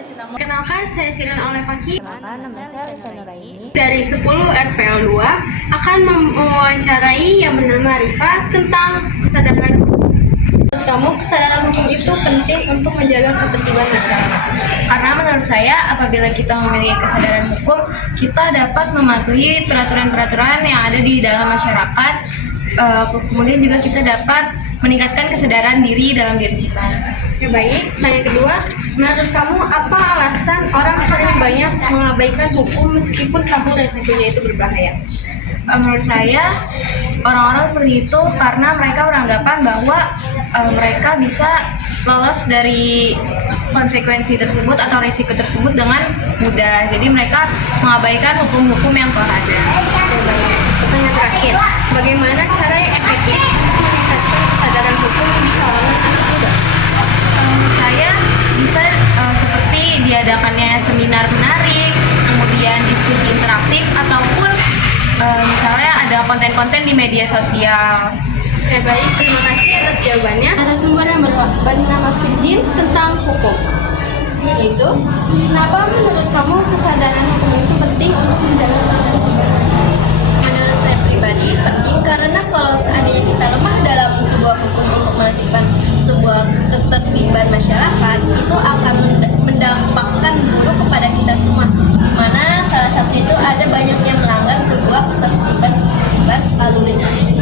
Kenalkan, saya Siren Olevaki Nama saya Lisa Nuraini. dari 10 RPL 2 akan mewawancarai yang bernama Rifa tentang kesadaran hukum. Menurut kamu, kesadaran hukum itu penting untuk menjaga ketertiban masyarakat? Karena menurut saya, apabila kita memiliki kesadaran hukum, kita dapat mematuhi peraturan-peraturan yang ada di dalam masyarakat. Kemudian juga kita dapat meningkatkan kesadaran diri dalam diri kita. Ya baik, yang kedua, menurut kamu apa alasan orang sering banyak mengabaikan hukum meskipun tahu resikonya itu berbahaya? Menurut saya, orang-orang seperti itu karena mereka beranggapan bahwa mereka bisa lolos dari konsekuensi tersebut atau risiko tersebut dengan mudah. Jadi mereka mengabaikan hukum-hukum yang telah ada. Pertanyaan terakhir, bagaimana cara yang efektif untuk meningkatkan kesadaran hukum di kalangan anak muda? Menurut saya bisa seperti diadakannya seminar menarik, kemudian diskusi interaktif ataupun misalnya ada konten-konten di media sosial. Ya baik, terima kasih atas jawabannya. Narasumber yang bernama Firjin tentang hukum, yaitu kenapa menurut kamu kesadaran hukum itu penting untuk menjaga ketertiban masyarakat? Menurut saya pribadi penting karena kalau seandainya kita lemah dalam sebuah hukum untuk menertibkan sebuah ketertiban masyarakat, itu akan mendampakkan buruk kepada kita semua. Dimana salah satu itu ada banyaknya melanggar sebuah ketertiban lalu lintas.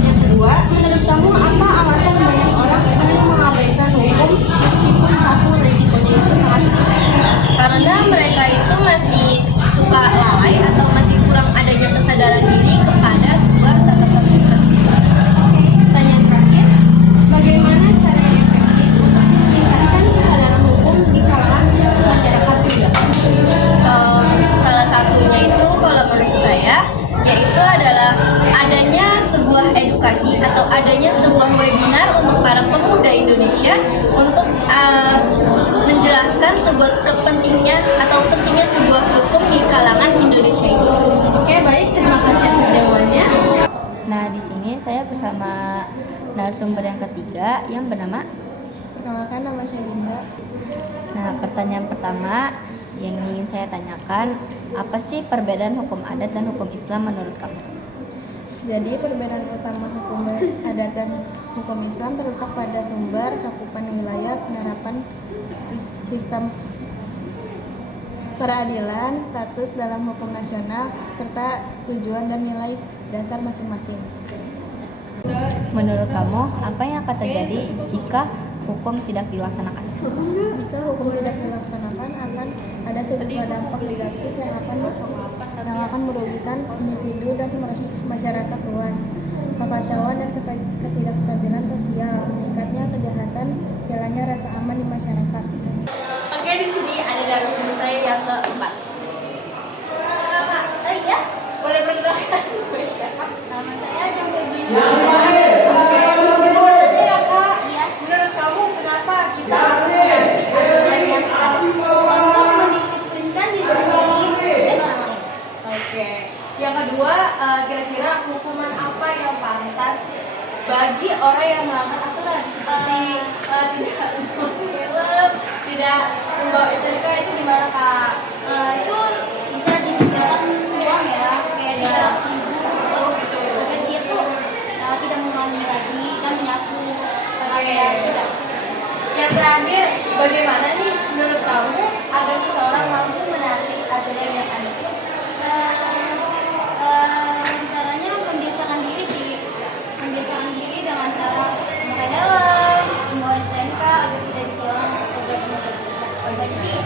Yang kedua, menurut kamu apa alasan banyak orang sering mengabaikan hukum meskipun tahu resikonya itu sangat tinggi? Karena mereka itu masih suka lalai atau masih kurang adanya kesadaran diri kepada sebuah tata tertib tersebut. Pertanyaan terakhir, bagaimana cara yang efektif untuk meningkatkan kesadaran hukum di kalangan masyarakat muda? Salah satunya itu kalau menurut saya yaitu adalah adanya sebuah edukasi atau adanya sebuah webinar untuk para pemuda Indonesia untuk menjelaskan sebuah pentingnya sebuah hukum di kalangan Indonesia ini. Oke, baik, terima kasih atas jawabannya. Nah, di sini saya bersama narasumber yang ketiga yang bernama. Perkenalkan, nama saya Dinda. Nah, pertanyaan pertama yang ingin saya tanyakan, apa sih perbedaan hukum adat dan hukum Islam menurut kamu? Jadi perbedaan utama hukum adat dan hukum Islam terletak pada sumber, cakupan wilayah, penerapan sistem peradilan, status dalam hukum nasional, serta tujuan dan nilai dasar masing-masing. Menurut kamu, apa yang akan terjadi jika hukum tidak dilaksanakan? Jika hukum tidak dilaksanakan, akan ada sebuah dampak negatif yang akan merugikan individu dan masyarakat luas, kekacauan dan ketidakstabilan sosial, meningkatnya kejahatan, hilangnya rasa aman di masyarakat. Oke, di sini ada narasumber saya yang keempat. Iya, boleh perkenalkan siapa? Nama saya Jombe Bina. Oke, bisa bertanya ya Kak? Iya. Menurut kamu kenapa kita harus mengerti aturan yang untuk mendisiplinkan diri sendiri dan orang lain? Oke, yang kedua, kira-kira hukuman apa yang pantas bagi orang yang melanggar aturan seperti tidak membawa helm, tidak membawa STNK, itu gimana Kak? Itu bisa didapatkan uang ya, kayak di dalam agar dia tuh tidak mengulangi lagi dan menyapu. Yang terakhir, bagaimana nih menurut kamu agar seseorang mampu menaati aturan yang ada? Caranya membiasakan diri sih, membiasakan diri dengan cara memakai helm, membawa STNK agar tidak ditilang aja sih.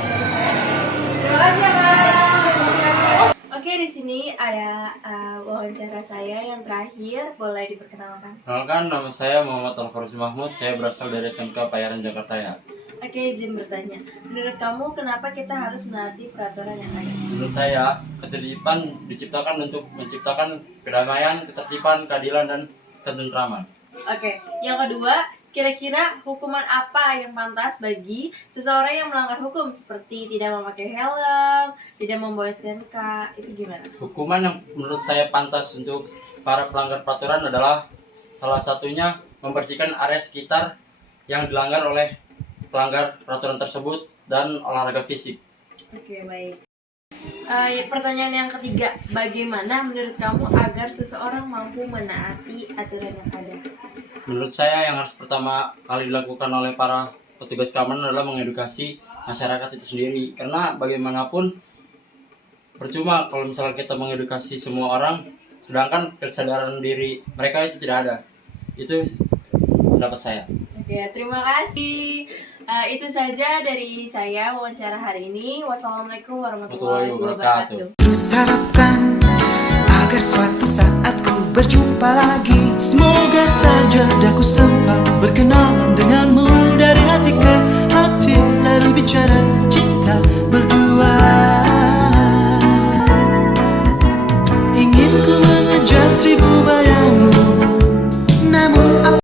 Terima kasih ya Kak. Oke, di sini ada wawancara saya yang terakhir, boleh diperkenalkan. Kenalkan, nama saya Muhammad Al-Farsi Mahmud. Saya berasal dari SMK Payaran Jakarta ya. Oke, izin bertanya. Menurut kamu kenapa kita harus menaati peraturan yang ada? Menurut saya, ketertiban diciptakan untuk menciptakan kedamaian, ketertiban, keadilan, dan ketentraman. Oke, yang kedua, kira-kira hukuman apa yang pantas bagi seseorang yang melanggar hukum seperti tidak memakai helm, tidak membawa STNK, itu gimana? Hukuman yang menurut saya pantas untuk para pelanggar peraturan adalah salah satunya membersihkan area sekitar yang dilanggar oleh pelanggar peraturan tersebut dan olahraga fisik. Oke, baik. Pertanyaan yang ketiga, bagaimana menurut kamu agar seseorang mampu menaati aturan yang ada? Menurut saya yang harus pertama kali dilakukan oleh para petugas keamanan adalah mengedukasi masyarakat itu sendiri. Karena bagaimanapun percuma kalau misalnya kita mengedukasi semua orang, sedangkan kesadaran diri mereka itu tidak ada. Itu pendapat saya. Oke, terima kasih. Itu saja dari saya wawancara hari ini. Wassalamualaikum warahmatullahi wabarakatuh. Terus harapkan agar suatu saat ku berjumpa lagi. Semoga saja